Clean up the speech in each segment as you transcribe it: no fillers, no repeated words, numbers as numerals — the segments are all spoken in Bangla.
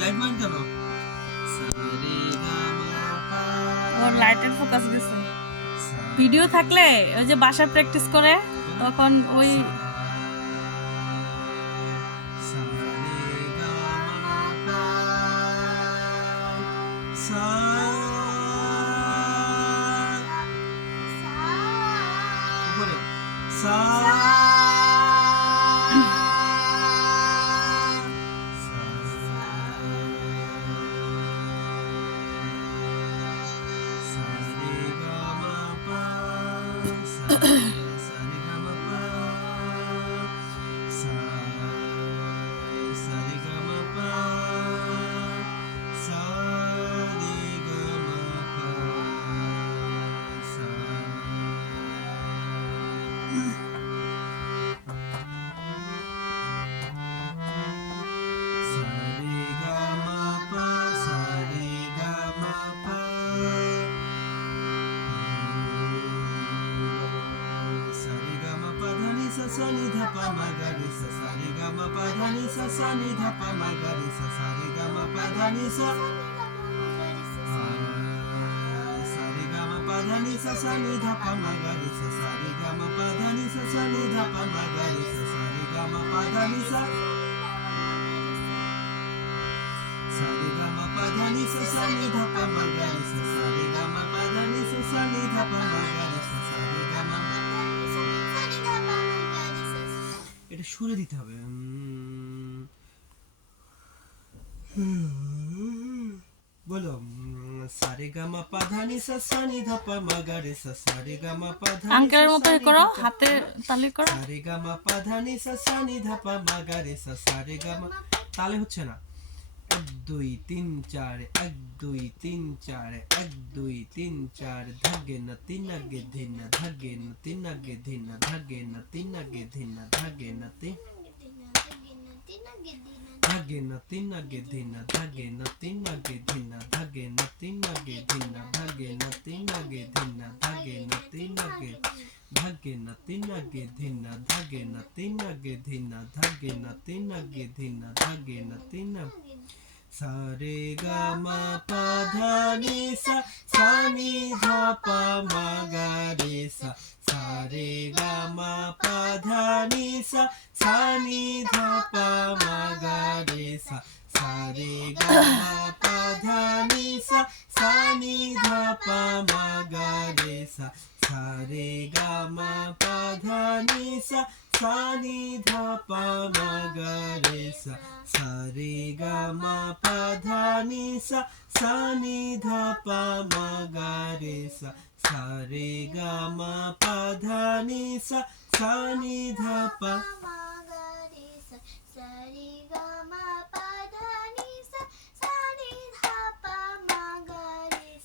লাইট বন্ধ কেন? ওর লাইটের ফোকাস গেছে। ভিডিও থাকলে ওই যে বাসায় প্র্যাকটিস করে তখন ওই sa ni dha pa ma ga re sa sa re ga ma pa dha ni sa sa ni dha pa ma ga re sa sa re ga ma pa dha ni sa sa re ga ma pa dha ni sa sa ni dha pa ma ga re sa sa re ga ma pa dha ni sa sa ni dha pa ma ga re sa sa re ga ma pa dha ni sa sa re ga ma pa dha ni sa sa ni dha pa ma ga re sa sa re ga ma pa dha ni sa sa ni dha pa ma ga re sa sa re ga ma এটা সুরে দিতে হবে বলো সারে গামা পাধানি সা সা নি ধা পা মা গা রে সা সা রে গামা পাধানি আঙ্কেলের মতো করো, হাতে তালি করো। সারে গামা পাধানি সা সা নি ধা পা মা গা রে সা সা রে গামা তালে হচ্ছে না 1 2 3 4 1 2 3 4 1 2 3 4 ধাগে না 3 আগে ধিন না ধাগে না 3 আগে ধিন না ধাগে না 3 আগে ধিন না ধাগে না 3 ধাগে না 3 আগে ধিন না ধাগে না 3 আগে ধিন না ধাগে না 3 আগে ধিন না ধাগে না 3 আগে ধিন না ধাগে না 3 আগে ধাগে না 3 আগে ধিন না ধাগে না 3 আগে ধিন না ধাগে না 3 আগে ধিন না ধাগে না 3 sa re ga ma pa dha ni sa sa ni dha pa ma ga re sa sa re ga ma pa dha ni sa sa ni dha pa ma ga re sa sa re ga ma pa dha ni sa sa ni dha pa ma ga re sa sa re ga ma pa dha ni sa sa ni dha pa ma ga re sa sa re ga ma pa dha ni sa sa ni dha pa ma ga re sa sa re ga ma pa dha ni sa sa ni dha pa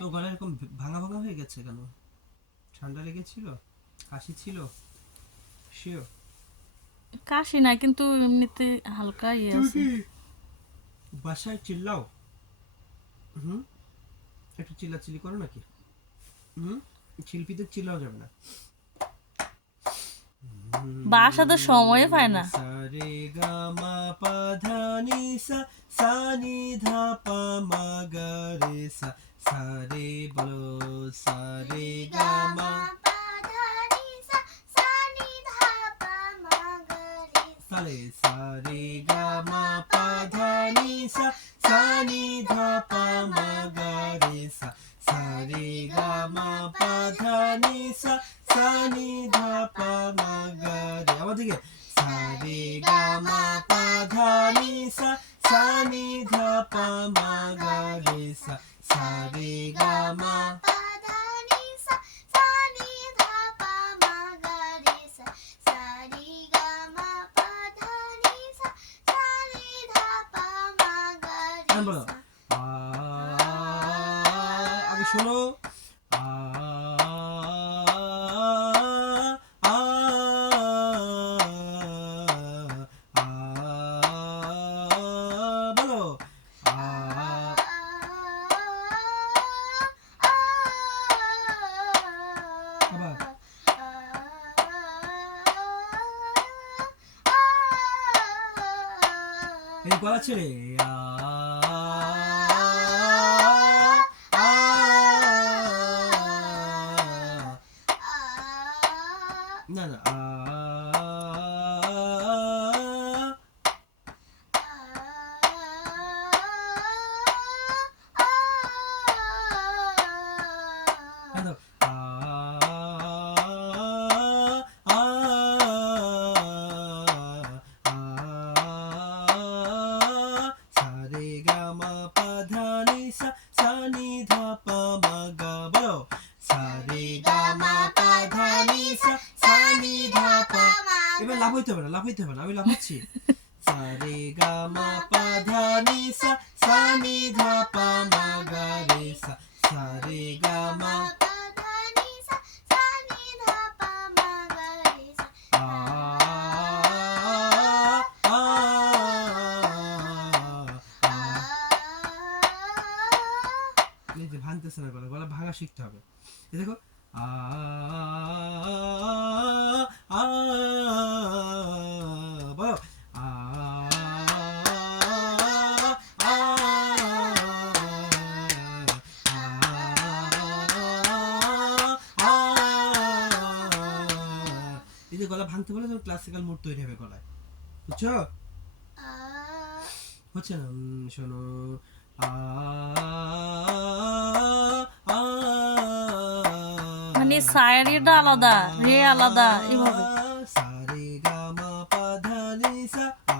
তো গলা এরকম ভাঙা ভাঙা হয়ে গেছে কেন? ঠান্ডা লেগেছিল? কাশি ছিল? শিওর কাশি না, কিন্তু এমনিতে হালকা ইয়ে আছে। বাসায় চিল্লাও? একটু চিল্লাচিল্লি করো নাকি? শিল্পীদের চিল্লাও যাবে না। বাসাতে সময় পায় না। সা রে গা মা পা ধা নি সা সা নি ধা পা মা গা রে সা সা রে বলো সা রে গা মা তালে সা রে গা মা পা ধা নি সা সা নি ধা পা মা গা রে সা সা রে গা মা পা ধা নি সা সা নি ধা পা মা গা রে আমাদেরকে সা রে গা মা পা ধা নি সা সা নি ধা পা মা গা রে সা সা রে গা মা বলো আগে শোনো বলো আবার এই গলা ছেড়ে না না এবার লাভ হইতে হবে না, লাভ হইতে হবে না, আমি লাভ হচ্ছি। সা রে গা মা পা ধা নি সা, সা নি ধা পা মা গা রে সা, সা রে গা মা পা ধা নি সা, সা নি ধা পা মা গা রে সা, এই যে ভাঙতেছে না গলা, গলা ভাঙা শিখতে হবে। এই দেখো আ আ বলো আ আ এই যে গলা ভাঙতে বলে তখন ক্লাসিক্যাল মুড তৈরি হবে গলায়, বুঝছো? হচ্ছে না? শোনো আ আ মানে সায়ারিটা আলাদা, রে আলাদা, এভাবে। সা রে গা মা পা ধা নি সা আ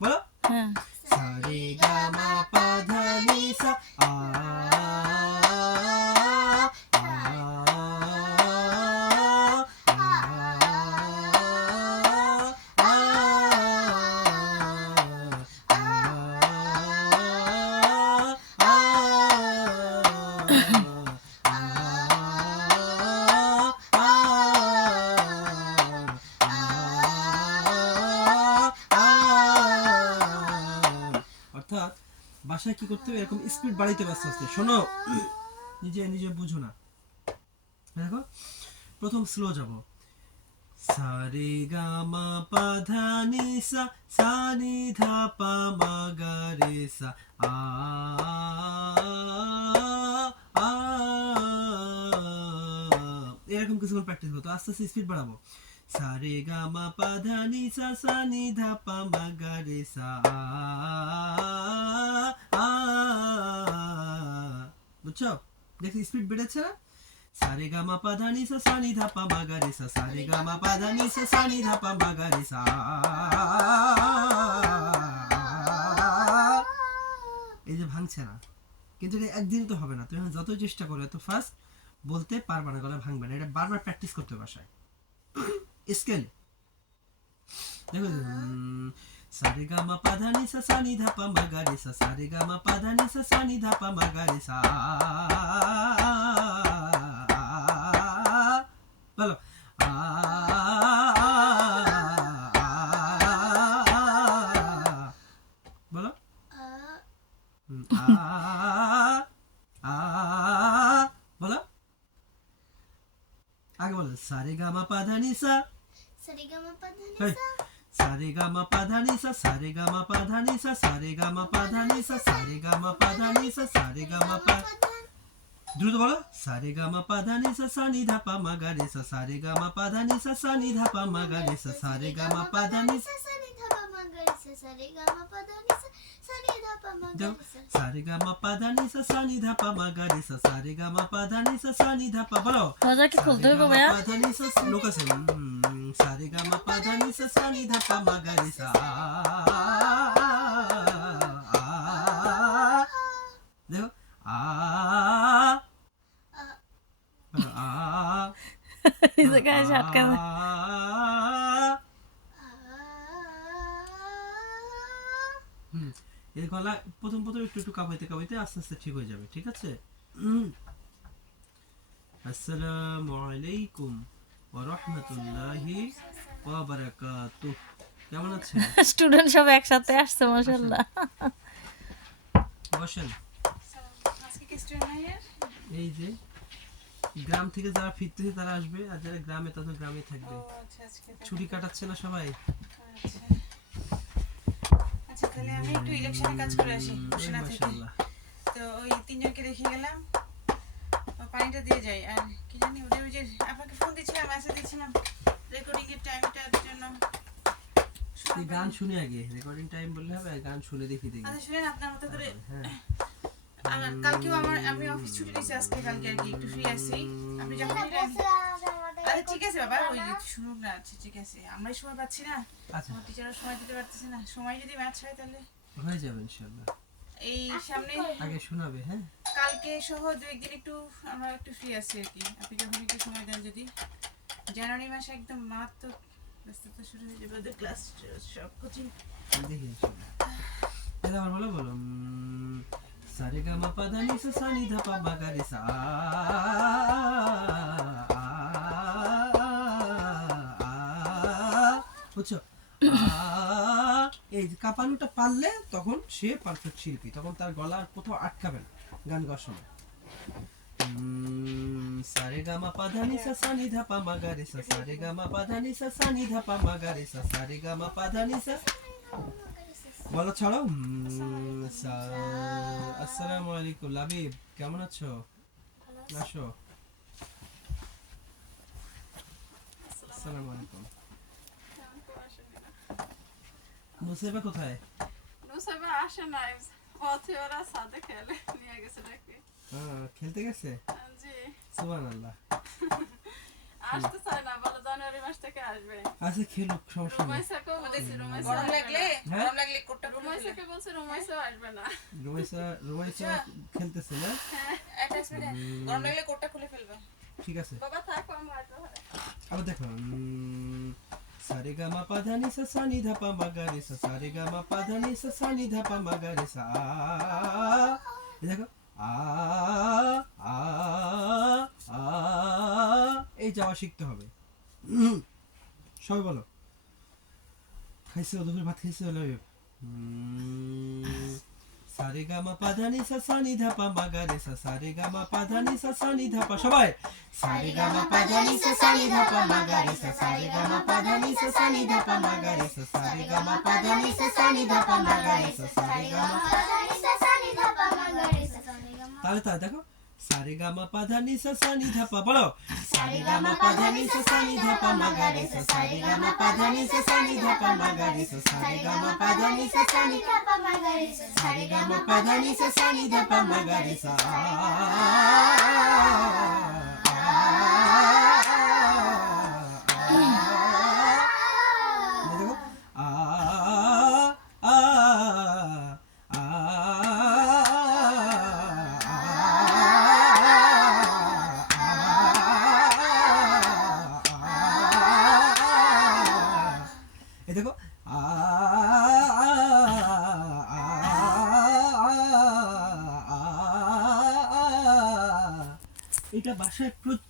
বলো হ্যাঁ সা রে গা মা পা ধা নি সা আ অর্থাৎ বাসায় কি করতে হবে, এরকম স্পিড বাড়াইতে হবে আস্তে আস্তে। শোনো, নিজে নিজে বুঝো না। দেখো প্রথম স্লো যাব, সা রে গা মা পা ধা নি সা, সা নি ধা পা মা গা রে সা আ আ এরকম কিছুক্ষণ প্র্যাকটিস করতে আস্তে আস্তে স্পিড বাড়াবো। সা রে গা মা পা ধা নি সা, সা নি ধা পা মা গা রে সা আ বুঝছো? দেখি স্পিড বেড়েছে না? সা রে গা মা পা ধা নি সা, সা নি ধা পা মা গা রে সা, সা রে গা মা পা ধা নি সা, সা নি ধা পা মা গা রে সা। এই যে ভাঙছে না, কিন্তু এটা একদিন তো হবে না। তুমি যত চেষ্টা করো এত ফাস্ট বলতে পারবা না, গলা ভাঙবে না। এটা বারবার প্র্যাকটিস করতে হবে বাসায় স্কেল। দেখো সা রে গা মা পা ধা নি সা, সা নি ধা পা মা গা রে সা, সা রে গা মা পা ধা নি সা, সা নি ধা পা মা গা রে সা বলো আ বলো আ আ বলো আগে বলো সা রে গা মা পা ধা নি সা, সা রে গা মা পা ধা নি সা, সা রে গা মা পা ধা নি সা, সা রে গা মা পা ধা নি সা, সা রে গা মা পা ধা নি সা, সা রে গা মা পা ধা নি সা, সা রে গা মা পা দ্রুত বলো সা রে গা মা পা ধা নি সা, সা নি ধা পা মা গা রে সা, সা রে গা মা পা ধা নি সা, সা নি ধা পা মা গা রে সা, সা রে গা মা পা ধা নি সা, সা নি ধা পা মা গা রে সা, সা রে গা মা পা ধা নি সা, সা নি ধা পা মা গা রে সা, সা রে গা মা পা ধা নি সা, সা নি ধা পা মা গা রে সা, সা রে গা মা পা ধা নি সা, সা নি ধা পা বলো দরজা কি খুলতে হবে ভাইয়া? পা ধা নি সা লোক আছে সা রে গা মা পা ধা নি সা, সা নি ধা পা মা গা রে সা দেখো আ আ এই জায়গায় এসে আটকে যায়। এই গলা প্রথম প্রথম একটু একটু কাঁপাইতে কাঁপাইতে আস্তে আস্তে ঠিক হয়ে যাবে, ঠিক আছে? আসসালামু আলাইকুম ওয়া রাহমাতুল্লাহি ওয়া বারাকাতুহু। কেমন আছেন? স্টুডেন্ট সব একসাথে আসছে মাশাআল্লাহ। বসেন। এই যে গ্রাম থেকে যারা ফিরতেছে তারা আসবে, আর যারা গ্রামে তাদের গ্রামে থাকবে। ছুটি কাটাচ্ছে না সবাই? আচ্ছা তাহলে আমি একটু ইলেকশনে কাজ করে আসি বসে থেকে। মাশাআল্লাহ। তো ওই তিনজনকে রেখে গেলাম, ও পানিটা দিয়ে যাই। আর কি জানি ওদের ওই যে আপনাকে ফোন দিচ্ছিলাম, মেসেজ দিচ্ছিলাম রেকর্ডিং এর টাইমটার জন্য। তুই গান শুনে আগে, রেকর্ডিং টাইম বললে হবে, গান শুনে দেখি দেখি। আচ্ছা শুনেন আপনার মতো করে। হ্যাঁ আর কালকেও আমি অফিস ছুটি নিয়েছি আজকে, কালকে আর কি একটু ফ্রি আছি। আপনি যখন আচ্ছা ঠিক আছে বাবা, ওই যে শুনুন না। আচ্ছা ঠিক আছে, আমরাই সময় পাচ্ছি না, আচ্ছা আমার টিচারও সময় দিতে পারতেছে না। সময় যদি ম্যাচ হয় তাহলে হয়ে যাবে ইনশাআল্লাহ। এই সামনে আগে শোনাবে। হ্যাঁ কালকে সহ দু একদিন একটু আমরা একটু ফ্রি আছি আর কি। আপনি যখন একটু সময় দেন, যদি জানুয়ারি মাসে একদম মারাত্মক ব্যস্ততা শুরু হয়ে যাবে, ওদের ক্লাস সব কোচিং। দেখি ইনশাআল্লাহ। এটা আমার বলো বলো সারে গা মা পা ধা নি সা সা নি ধা পা মা গা রে সা বুঝছো? এই যে কাঁপানোটা পারলে তখন সে পারফেক্ট শিল্পী, তখন তার গলা আর কোথাও আটকাবে না গান গাওয়ার সময়। সারে গা মা পা ধা নি সা সা নি ধা পা মা গা রে সা সারে গা মা পা ধা নি সা সা নি ধা পা মা গা রে সা সারে গা মা পা ধা নি সা। বলো ছাড়ো। আসসালামু আলাইকুম লাবিব, কেমন আছো? আসো। আসসালামু আলাইকুম। নুসাইবা কোথায়? নুসাইবা আসে নাই, ওতে ওরা সাথে খেলে নিয়ে গেছে নাকি। খেলতে গেছে? জি, সুবহানাল্লাহ। আসতে চায় না, বলে জানুয়ারি মাস থেকে আসবে। আচ্ছা খেলুক, সমস্যা নেই। রুমাইসাকেও বলছি, রুমাইসা গরম লাগলে হ্যাঁ? গরম লাগলে কোটটা খুলে ফেলে। রুমাইসাকে বলছে, রুমাইসাও আসবে না। রুমাইসা খেলতেছে না? অ্যাটাচমেন্ট গরম লাগলে কোটটা খুলে ফেলবে। ঠিক আছে। বাবা থাকো, আমরা আসবো। আবার দেখো সারে গা মা পা ধা নি সা সা নি ধা পা মা গা রে সা সারে গা মা পা ধা নি সা সা নি ধা পা মা গা রে সা। এই দেখো আ আ এই যাওয়া শিখতে হবে। সবাই বলো। খাইছো দুপুর ভাত খাইছো? লাবিব সারে গা মা পা ধা নি সা সা নি ধা পা মা গা রে সা সারে গা মা পা ধা নি সা সা নি ধা পা। সবাই সারে গা মা পা ধা নি সা সা নি ধা পা মা গা রে সা সারে গা মা পা ধা নি সা সা নি ধা পা মা গা রে সা সারে গা মা পা ধা নি সা সা নি ধা পা মা গা রে সা সারে গা মা। তাহলে তাহলে দেখো সারে গা মা পা ধা নি সা সা নি ধা পা। বলো সারে গা মা পা ধা নি সা সা নি ধা পা মা গা রে সা সারে গা মা পা ধা নি সা সা নি ধা পা মা গা রে সা সারে গা মা পা ধা নি সা সা নি সারে গা মা পা ধা নি সা সা নি ধা পা মা গা রে সা। দেখো এই দেখো এটা বাসায় প্রচুর